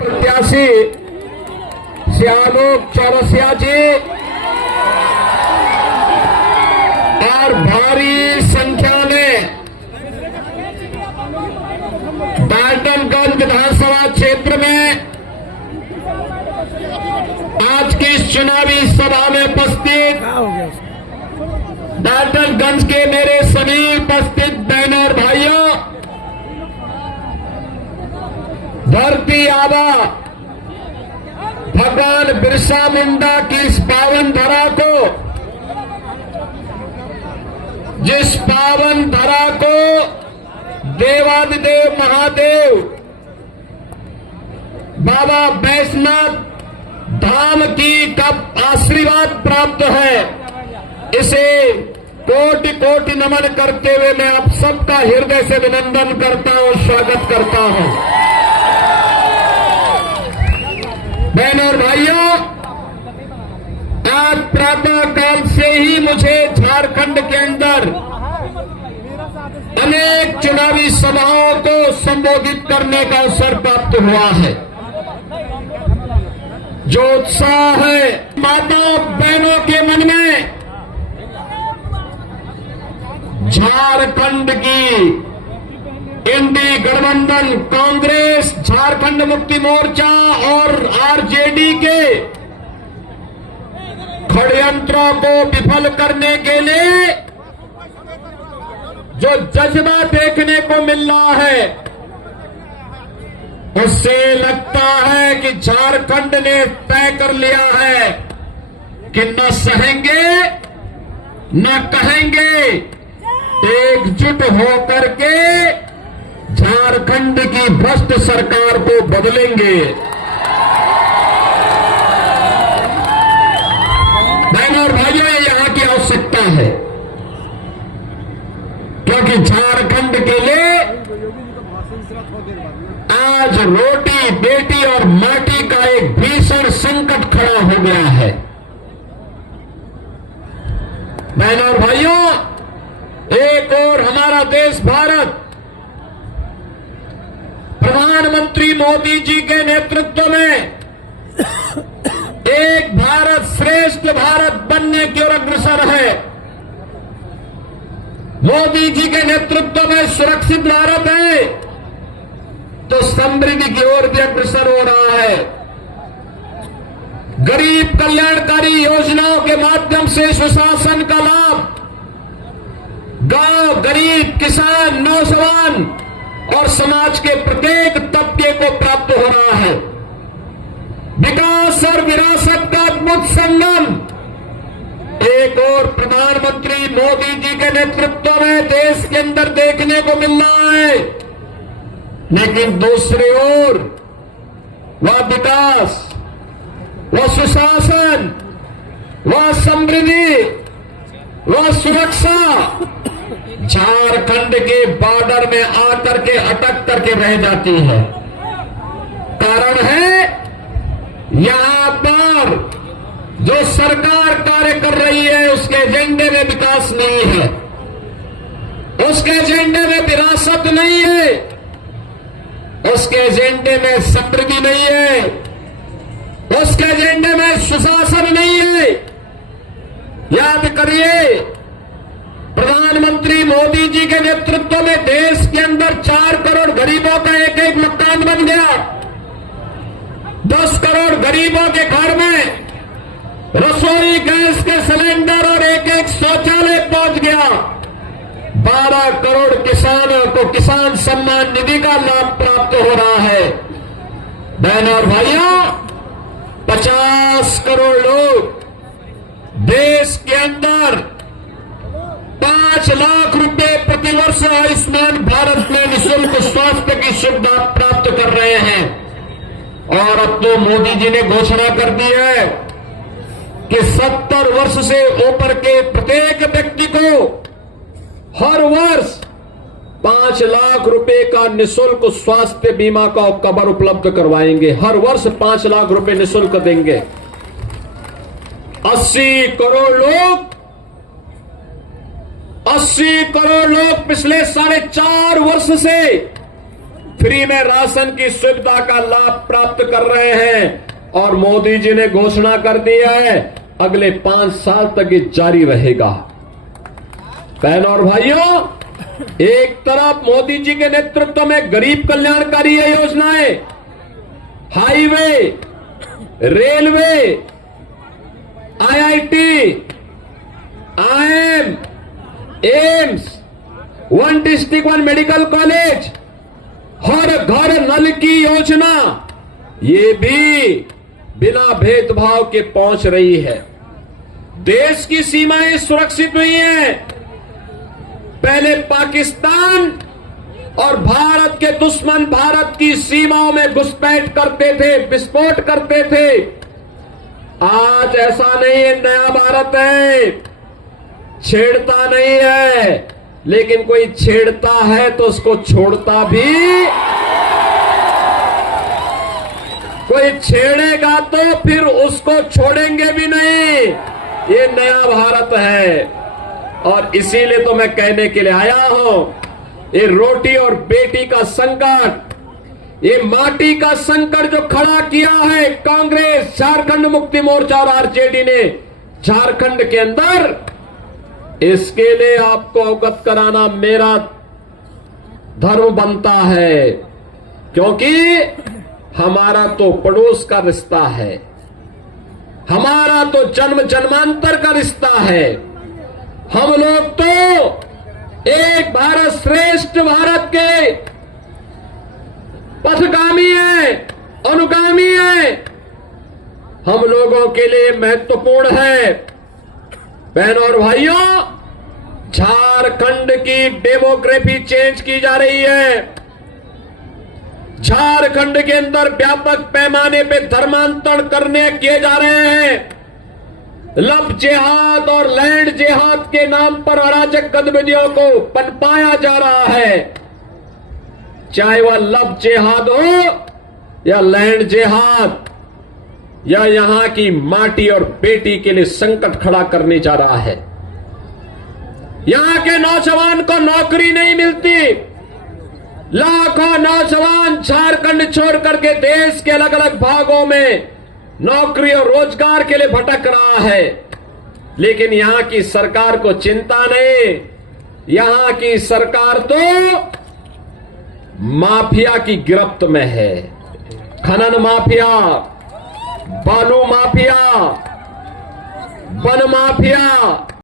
प्रत्याशी श्यालोक चौरसिया जी और भारी संख्या में डाल्टनगंज विधानसभा क्षेत्र में आज की इस चुनावी सभा में उपस्थित डाल्टनगंज के मेरे सभी उपस्थित बहनों और भाइयों, धरती आबा भगवान बिरसा मुंडा की इस पावन धरा को, जिस पावन धरा को देवादिदेव महादेव बाबा वैष्णव धाम की कब आशीर्वाद प्राप्त है, इसे कोटि कोटि नमन करते हुए मैं आप सबका हृदय से अभिनंदन करता हूं, स्वागत करता हूं। बहनों और भाइयों, आज प्रातः काल से ही मुझे झारखंड के अंदर अनेक चुनावी सभाओं को संबोधित करने का अवसर प्राप्त हुआ है। जो उत्साह है माताओं बहनों के मन में झारखंड की इंडी गठबंधन कांग्रेस, झारखंड मुक्ति मोर्चा और आरजेडी के षड्यंत्रों को विफल करने के लिए जो जज्बा देखने को मिल रहा है, उससे लगता है कि झारखंड ने तय कर लिया है कि न सहेंगे न कहेंगे, एकजुट होकर के झारखंड की भ्रष्ट सरकार को बदलेंगे। बहनों और भाइयों, ये यहां की आवश्यकता है, क्योंकि झारखंड के लिए आज रोटी बेटी और माटी का एक भीषण संकट खड़ा हो गया है। बहनों और भाइयों, एक और हमारा देश भारत प्रधानमंत्री मोदी जी के नेतृत्व में एक भारत श्रेष्ठ भारत बनने की ओर अग्रसर है। मोदी जी के नेतृत्व में सुरक्षित भारत है तो समृद्धि की ओर भी अग्रसर हो रहा है। गरीब कल्याणकारी योजनाओं के माध्यम से सुशासन का लाभ गांव, गरीब, किसान, नौजवान और समाज के प्रत्येक तबके को प्राप्त हो रहा है। विकास और विरासत का अद्भुत संगम एक और प्रधानमंत्री मोदी जी के नेतृत्व में देश के अंदर देखने को मिल रहा है, लेकिन दूसरी ओर वह विकास, वह सुशासन, वह समृद्धि, वह सुरक्षा झारखंड के बॉर्डर में आकर के अटक करके रह जाती है। कारण है यहां पर जो सरकार कार्य कर रही है उसके एजेंडे में विकास नहीं है, उसके एजेंडे में विरासत नहीं है, उसके एजेंडे में समृद्धि नहीं है, उसके एजेंडे में सुशासन नहीं है। याद करिए, प्रधानमंत्री मोदी जी के नेतृत्व में देश के अंदर 4 करोड़ गरीबों का एक एक मकान बन गया, 10 करोड़ गरीबों के घर में रसोई गैस के सिलेंडर और एक एक शौचालय पहुंच गया, 12 करोड़ किसानों को किसान सम्मान निधि का लाभ प्राप्त हो रहा है। बहनों और भाइयों, 50 करोड़ लोग देश के अंदर 5 लाख रुपए प्रतिवर्ष आयुष्मान भारत में निःशुल्क स्वास्थ्य की सुविधा प्राप्त कर रहे हैं। और अब तो मोदी जी ने घोषणा कर दी है कि 70 वर्ष से ऊपर के प्रत्येक व्यक्ति को हर वर्ष 5 लाख रुपए का निःशुल्क स्वास्थ्य बीमा का कवर उपलब्ध करवाएंगे। हर वर्ष 5 लाख रुपए निःशुल्क देंगे। 80 करोड़ लोग पिछले 4.5 वर्ष से फ्री में राशन की सुविधा का लाभ प्राप्त कर रहे हैं। और मोदी जी ने घोषणा कर दी है अगले 5 साल तक ये जारी रहेगा। बहनों और भाइयों, एक तरफ मोदी जी के नेतृत्व में गरीब कल्याणकारी योजनाएं, highway, railway, IIT, IIM, AIIMS, 1 district 1 medical college, हर घर नल की योजना, ये भी बिना भेदभाव के पहुंच रही है। देश की सीमाएं सुरक्षित हुई हैं। पहले पाकिस्तान और भारत के दुश्मन भारत की सीमाओं में घुसपैठ करते थे, विस्फोट करते थे। आज ऐसा नहीं है, नया भारत है, छेड़ता नहीं है, लेकिन कोई छेड़ता है तो उसको छोड़ता भी, कोई छेड़ेगा तो फिर उसको छोड़ेंगे भी नहीं। ये नया भारत है। और इसीलिए तो मैं कहने के लिए आया हूं, ये रोटी और बेटी का संकट, ये माटी का संकट जो खड़ा किया है कांग्रेस, झारखंड मुक्ति मोर्चा और आरजेडी ने झारखंड के अंदर, इसके लिए आपको अवगत कराना मेरा धर्म बनता है। क्योंकि हमारा तो पड़ोस का रिश्ता है, हमारा तो जन्म जन्मांतर का रिश्ता है। हम लोग तो एक भारत श्रेष्ठ भारत के पथगामी हैं, अनुगामी हैं। हम लोगों के लिए महत्वपूर्ण है। बहनों और भाइयों, झारखंड की डेमोग्राफी चेंज की जा रही है। झारखंड के अंदर व्यापक पैमाने पे धर्मांतरण करने किए जा रहे हैं। लव जिहाद और लैंड जिहाद के नाम पर अराजक गतिविधियों को पनपाया जा रहा है। चाहे वह लव जिहाद हो या लैंड जिहाद, या यहां की माटी और बेटी के लिए संकट खड़ा करने जा रहा है। यहां के नौजवान को नौकरी नहीं मिलती। लाखों नौजवान झारखंड छोड़ करके देश के अलग अलग भागों में नौकरी और रोजगार के लिए भटक रहा है। लेकिन यहां की सरकार को चिंता नहीं। यहां की सरकार तो माफिया की गिरफ्त में है। खनन माफिया, बालू माफिया, वन माफिया,